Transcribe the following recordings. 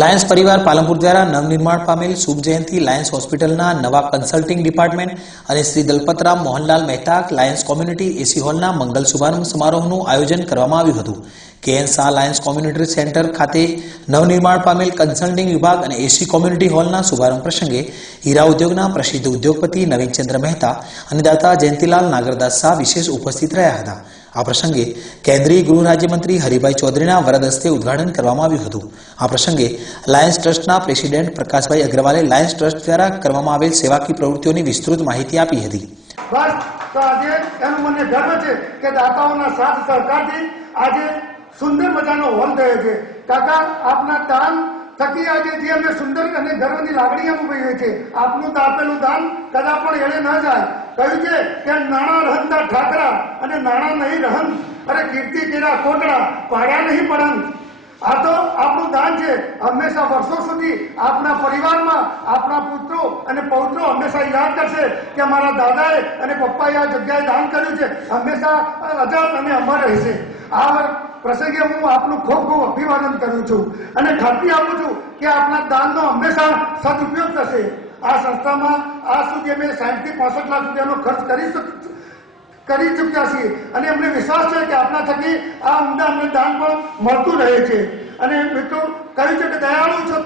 Lions પરિવાર પાલનપુર દ્વારા નવનિર્માણ પામેલ શુભ જયંતિ લાયન્સ હોસ્પિટલના નવા કન્સલ્ટિંગ ડિપાર્ટમેન્ટ અને શ્રી દલપતરામ મોહનલાલ મહેતા લાયન્સ કોમ્યુનિટી એસી હોલના મંગલ શુભારંભ સમારોહનું આયોજન કરવામાં આવ્યું હતું. KN Shah Lions community centre ખાતે નવનિર્માણ પામેલ કન્સલ્ટિંગ વિભાગ અને એસી કોમ્યુનિટી હોલના શુભારંભ પ્રસંગે હીરા ઉદ્યોગના પ્રસિદ્ધ ઉદ્યોગપતિ નવીનચંદ્ર મહેતા અને દાતા જયંતિલાલ નાગરદાસ શાહ વિશેષ ઉપસ્થિત રહ્યા હતા. આ પ્રસંગે કેન્દ્રીય ગૃહ રાજ્યમંત્રી હરિભાઈ ચૌધરીના વરદ હસ્તે ઉદ્ઘાટન કરવામાં આવ્યું હતું. આ પ્રસંગે લાયન્સ ટ્રસ્ટના પ્રેસિડેન્ટ પ્રકાશભાઈ અગ્રવાલે લાયન્સ ટ્રસ્ટ દ્વારા કરવામાં આવેલ સેવાકીય પ્રવૃત્તિઓની વિસ્તૃત માહિતી આપી હતી. બસ તો આજે એનું મને ગર્વ છે કે દાતાઓના સાથ સહકારથી આજે સુંદર મજાનો હોલ થયો છે. કાકા આપના દાન થકી આજે જે અમે સુંદર અને ગર્વની લાગણી અનુભવીએ છીએ. આપનું આપેલું દાન કદાચ પણ એળે ન જાય. કહ્યું છે કે નાણાં રહનતા ઠાકરા અને નાણાં નહીં રહન, અરે કીર્તિ કેરા કોટડા પાડ્યા નહીં પડન. આ તો આપણું દાન છે. હંમેશા વર્ષો સુધી આપના પરિવારમાં આપણા પુત્રો અને પૌત્રો હંમેશા યાદ કરશે કે મારા દાદાએ અને પપ્પાએ આ જગ્યાએ દાન કર્યું છે. હંમેશા અજાત અને અમર રહેશે. આ પ્રસંગે હું આપનું ખૂબ ખૂબ અભિવાદન કરું છું અને ખાતરી આપું છું કે આપના દાનનો હંમેશા સદુપયોગ થશે. આ સંસ્થામાં આ સુધી અમે 60 થી 65 લાખ રૂપિયાનો ખર્ચ કરી ચૂક્યા છીએ અને અમને વિશ્વાસ છે કે આપના થકી આ ઉમદા અમને દાન પણ મળતું રહે છે. અને મિત્રો કહ્યું છે કે દયાળુ છો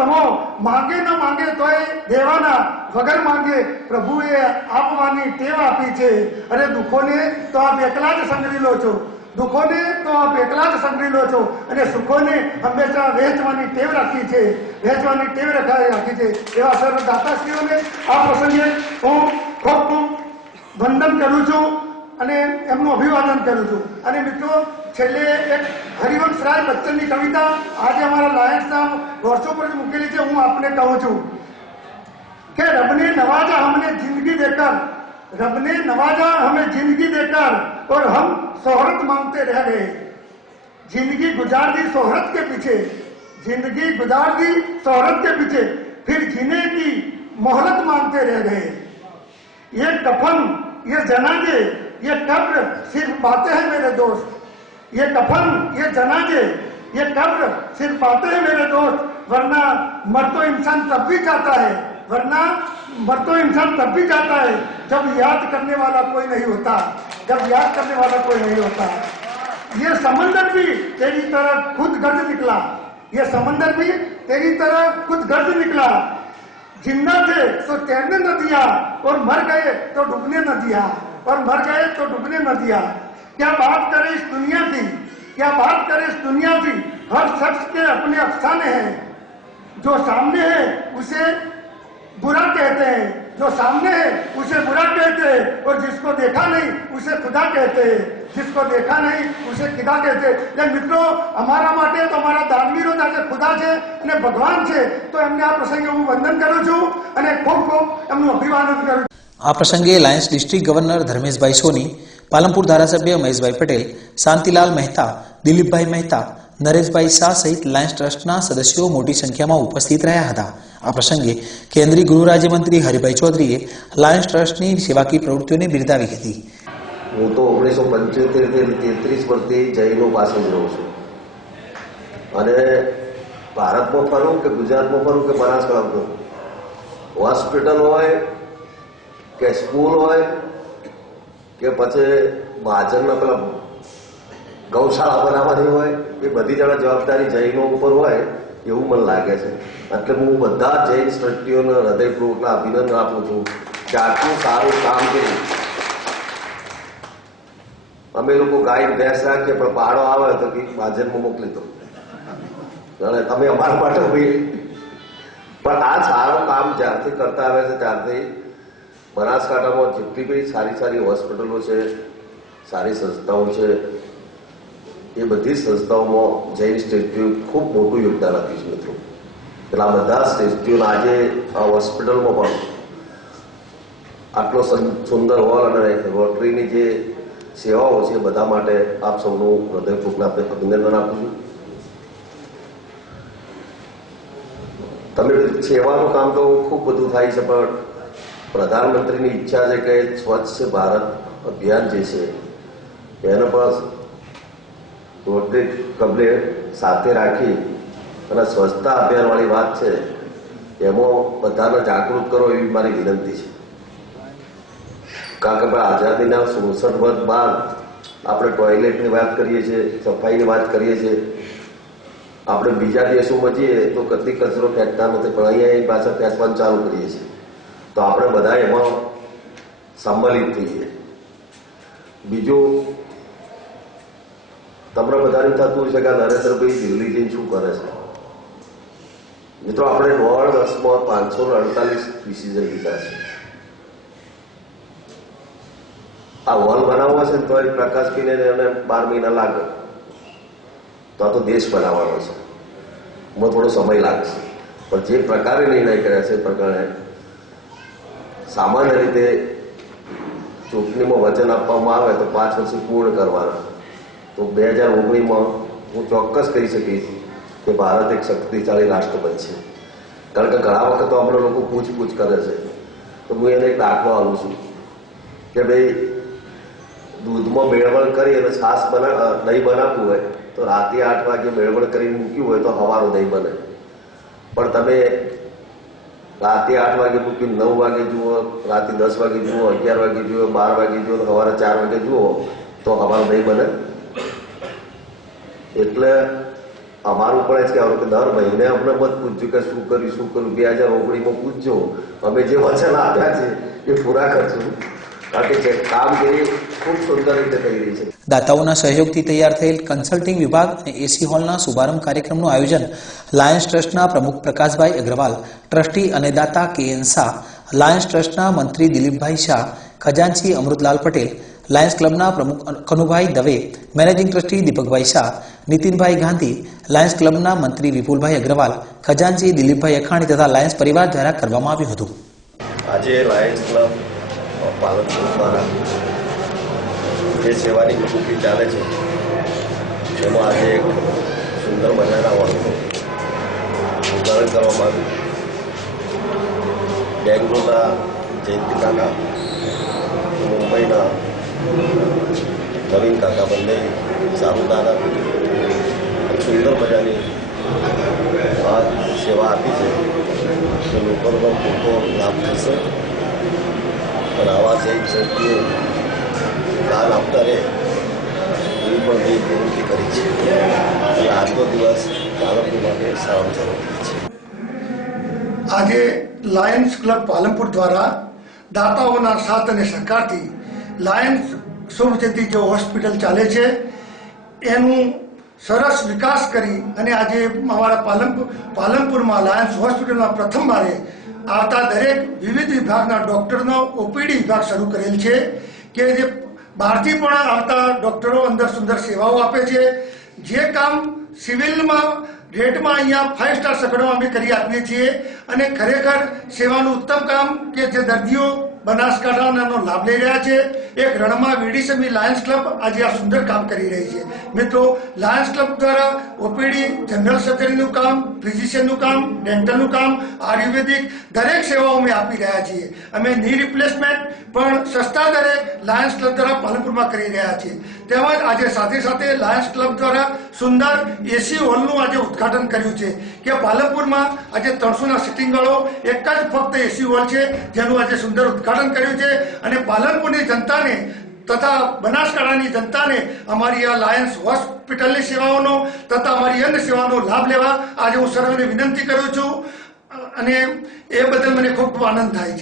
તમો માંગે ન માંગે તોય દેવાના, વગર માંગે પ્રભુએ આપવાની ટેવ આપી છે. અને દુઃખોને તો આપ એકલા જ સંગરી લો છો, અને સુખોને હંમેશા વહેંચવાની ટેવ રાખી છે. એવા સર્વ દાતાશ્રીઓને આ પ્રસંગે હું ખૂબ ખૂબ વંદન કરું છું અને એમનું અભિવાદન કરું છું. અને મિત્રો છેલ્લે એક હરિવંશરાય બચ્ચનની કવિતા આજે અમારા લાયન્સના વર્ષો પર મૂકેલી છે. હું આપને કહું છું કે રબને નવાજા હમને जिंदगी देकर और हम शोहरत मांगते रह गए. जिंदगी गुजार दी शोहरत के पीछे फिर जीने की मोहलत मांगते रह गए. ये कफन, ये जनाजे, ये कब्र सिर्फ बातें हैं मेरे दोस्त. ये कफन, ये जनाजे, ये कब्र सिर्फ बातें हैं मेरे दोस्त. वरना मर तो इंसान तब भी जाता है जब याद करने वाला कोई नहीं होता. ये समंदर भी तेरी तरह खुद गर्द निकला. जिंदा थे तो तैरने न दिया और मर गए तो डूबने न दिया. क्या बात करें इस दुनिया की. हर शख्स के अपने अफसाने हैं. जो सामने है उसे बुरा कहते हैं, और जिसको देखा नहीं उसे खुदा कहते हैं. એટલે મિત્રો અમારા માટે તો અમારા દાનવીરો આજે ખુદા છે અને ભગવાન છે. તો એમને આ પ્રસંગે હું વંદન કરું છું અને ખૂબ ખૂબ એમનું અભિવાદન કરું છું. આ પ્રસંગે લાયન્સ ડિસ્ટ્રિક્ટ ગવર્નર ધર્મેશભાઈ સોની, પાલનપુર ધારાસભ્ય મહેશભાઈ પટેલ, શાંતિલાલ મહેતા, દિલીપભાઈ મહેતા, નરેશભાઈ શાહ સહિત લાયન્સ ટ્રસ્ટના સદસ્યો મોટી સંખ્યામાં ઉપસ્થિત રહ્યા હતા. આ પ્રસંગે કેન્દ્રીય ગૃહ રાજ્યમંત્રી હરિભાઈ ચૌધરીએ લાયન્સ ટ્રસ્ટની સેવાકીય પ્રવૃત્તિઓને બિરદાવી હતી. હું તો 1975 વર્ષથી જૈનો પાસે જ રહું છું અને ભારતમાં ફરું કે ગુજરાતમાં ફરું કે બનાસકાંઠા ફરું, હોસ્પિટલ હોય કે સ્કૂલ હોય કે પછી મહાજનના પેલા ગૌશાળા બનાવવાની હોય, એ બધી જણા જવાબદારી જૈનો ઉપર હોય એવું મને લાગે છે. એટલે હું બધા જૈન ટ્રસ્ટીઓને હૃદયપૂર્વકના અભિનંદન આપું છું કે આટલું સારું કામ કર્યું. અમે લોકો ગાય ભેંસ રાખીએ પણ પાડો આવે તો કે મહાજનમાં મોકલી દો, તમે અમારા માટે ભાઈ. પણ આ સારું કામ જ્યારથી કરતા આવે છે ત્યારથી બનાસકાંઠામાં જેટલી બી સારી હોસ્પિટલો છે, સારી સંસ્થાઓ છે, એ બધી સંસ્થાઓમાં જૈન શ્રેષ્ઠીઓ ખૂબ મોટું યોગદાન આપ્યું છે મિત્રો. એટલે આ બધા શ્રેષ્ઠીઓને આજે આ હોસ્પિટલમાં પણ આટલો સુંદર હોલ અને રોટરીની જે સેવાઓ છે બધા માટે આપ સૌનું હૃદયપૂર્વક અભિનંદન આપું છું. તમે સેવાનું કામ તો ખૂબ બધું થાય છે, પણ પ્રધાનમંત્રીની ઈચ્છા છે કે સ્વચ્છ ભારત અભિયાન જે છે એને પણ રોટરી ક્લબને સાથે રાખી અને સ્વચ્છતા અભિયાનવાળી વાત છે એમાં બધાને જાગૃત કરો એવી મારી વિનંતી છે. કારણ કે ભાઈ આઝાદીના 66 વર્ષ બાદ આપણે ટોયલેટની વાત કરીએ છીએ, સફાઈની વાત કરીએ છીએ. આપણે બીજા દેશોમાં જઈએ તો કદી કચરો ફેંકતા નથી, પણ અહીંયા એ પાછા ફેંકવાનું ચાલુ કરીએ છીએ. તો આપણે બધા એમાં સંમલિત થઈએ. બીજું, તમને બધાને થતું છે કે નરેન્દ્રભાઈ દિલ્હી જઈને શું કરે છે. મિત્રો, આપણે 9 વર્ષમાં 548 ડિસિઝન લીધા છે. આ હોલ બનાવવો છે તો એ પ્રકાશ પીને એને 12 મહિના લાગે, તો દેશ બનાવવાનો છે, એમાં થોડો સમય લાગશે. પણ જે પ્રકારે નિર્ણય કર્યા છે એ પ્રકારે સામાન્ય રીતે ચૂંટણીમાં વચન આપવામાં આવે તો 5 વર્ષે પૂર્ણ કરવાના. તો 2019માં હું ચોક્કસ કહી શકીશ કે ભારત એક શક્તિશાળી રાષ્ટ્ર બનશે. કારણ કે ઘણા વખત આપણે લોકો પૂછપૂછ કરે છે. તો હું એને એક દાખલો આપું છું કે ભાઈ દૂધમાં મેળવણ કરી અને છાશ દહીં બનાવવું હોય તો રાતે 8 વાગે મેળવણ કરીને મૂક્યું હોય તો સવારનું દહીં બને. પણ તમે રાતે 8 વાગે મૂક્યું 9 વાગે જુઓ, રાતે 10 વાગે જુઓ, 11 વાગે જુઓ, 12 વાગે જુઓ, સવારે 4 વાગે જુઓ તો સવારનું દહીં બને. એટલે અમારું પણ જ કહેવાનું કે દર મહિને અમને મત પૂછજો કે શું કર્યું. 2019માં પૂછજો, અમે જે વચન આપ્યા છે એ પૂરા કરશું. કારણ કે કામગીરી ખૂબ સુંદર રીતે થઈ રહી છે. દાતાઓના સહયોગથી તૈયાર થયેલ કન્સલ્ટિંગ વિભાગ અને એસી હોલના શુભારંભ કાર્યક્રમનું આયોજન લાયન્સ ટ્રસ્ટના પ્રમુખ પ્રકાશભાઈ અગ્રવાલ, ટ્રસ્ટી અને દાતા KN શાહ, લાયન્સ ટ્રસ્ટના મંત્રી દિલીપભાઈ શાહ, ખજાનચી અમૃતલાલ પટેલ, લાયન્સ ક્લબના પ્રમુખ કનુભાઈ દવે, મેનેજિંગ ટ્રસ્ટી દીપકભાઈ શાહ, નીતિનભાઈ ગાંધી, લાયન્સ ક્લબના મંત્રી વિપુલભાઈ અગ્રવાલ, ખજાનચી દિલીપભાઈ અખાણી તથા લાયન્સ પરિવાર દ્વારા કરવામાં આવ્યું હતું. આજે લાયન્સ ક્લબ પાલનપુર દ્વારા જે સેવાની પ્રવૃત્તિ ચાલે છે એમાં આજે એક સુંદર મજાના હોલનું ઉદ્ઘાટન કરવામાં આવ્યું. બેંગ્લોરના જયંતિ કાકા, મુંબઈના નવીન કાકા બંને સારું દાન આપ્યું. સુંદર મજાની આ સેવા આપી છે તો લોકોનો પૂરતો લાભ થશે. અને આવા જૈન શક્તિઓ દાન આપતા રહે એવી પણ બે વિનંતી કરી છે. અને આજનો દિવસ પાલનપુર માટે સારું જરૂરી છે. આજે લાયન્સ ક્લબ પાલનપુર દ્વારા દાતાઓના સાથ અને સહકારથી લાયન્સ શુભજયંતિ જે હોસ્પિટલ ચાલે છે એનું સરસ વિકાસ કરી અને આજે અમારા પાલનપુરમાં લાયન્સ હોસ્પિટલમાં પ્રથમવારે આવતા દરેક વિવિધ વિભાગના ડૉક્ટરનો ઓપીડી વિભાગ શરૂ કરેલ છે કે જે બહારથી પણ આવતા ડૉક્ટરો અંદર સુંદર સેવાઓ આપે છે. જે કામ સિવિલમાં રેટમાં અહીંયા 5 સ્ટાર સગવડમાં અમે કરી આપીએ છીએ અને ખરેખર સેવાનું ઉત્તમ કામ કે જે દર્દીઓ બનાસકાંઠાનો લાભ લઈ રહ્યા છે. એક રણમાં વીડીસમી લાયન્સ ક્લબ આજે આ સુંદર કામ કરી રહી છે. મિત્રો, લાયન્સ ક્લબ દ્વારા ઓપીડી, જનરલ સર્જરીનું કામ, ફિઝિશિયનનું કામ, ડેન્ટલનું કામ, આયુર્વેદિક દરેક સેવાઓ અમે આપી રહ્યા છીએ. અમે ની રિપ્લેસમેન્ટ પણ સસ્તા દરે લાયન્સ ક્લબ દ્વારા પાલનપુરમાં કરી રહ્યા છીએ. તેમજ આજે સાથે સાથે લાયન્સ ક્લબ દ્વારા સુંદર એસી હોલનું આજે ઉદ્ઘાટન કર્યું છે કે પાલનપુરમાં આજે 300ના સિટિંગ વાળો એક જ ફક્ત એસી હોલ છે જેનું આજે સુંદર ઉદ્ઘાટન કર્યું છે. અને પાલનપુરની જનતાને તથા બનાસકાંઠાની જનતાને અમારી આ લાયન્સ હોસ્પિટલની સેવાઓનો તથા અમારી અન્ય સેવાનો લાભ લેવા આજે હું સર્વને વિનંતી કરું છું અને એ બદલ મને ખૂબ આનંદ થાય છે.